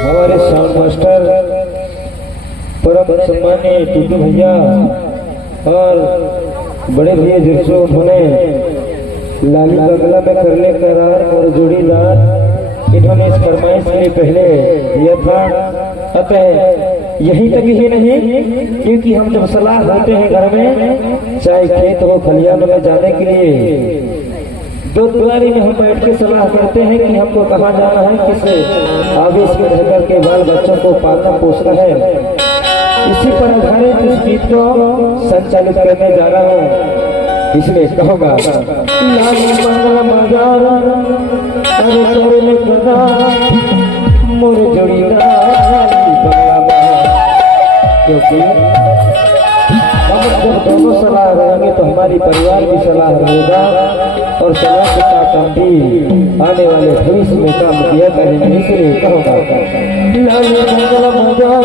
हमारे sound master परम सम्मानीय टूटू भैया और बड़े भैया जिसको उन्होंने लाली बंगला में करने करार और जोड़ीदार इन्होंने इस फरमाइश के पहले दिया था। अतः यही तक ही नहीं, क्योंकि हम जब सलाह होते हैं घर में, चाहे खेत हो खलियान में जाने के लिए, दो दुआरी में हम बैठ के सलाह करते हैं कि हमको कहाँ जाना है, किस आवेश में रहकर के बाल बच्चों को पालना पोसना है। इसी पर आधारित इस गीत को संचालित करने जा रहा हूँ। इसमें कहूँगा मोर जोड़ीदार, क्योंकि हम जब दोनों सलाह रहेंगे तो हमारी परिवार की सलाह रहेगा और सलाह के साथ हम भी आने वाले भविष्य में काम किया करेंगे। इसलिए कहूँगा लाल मंगल मजार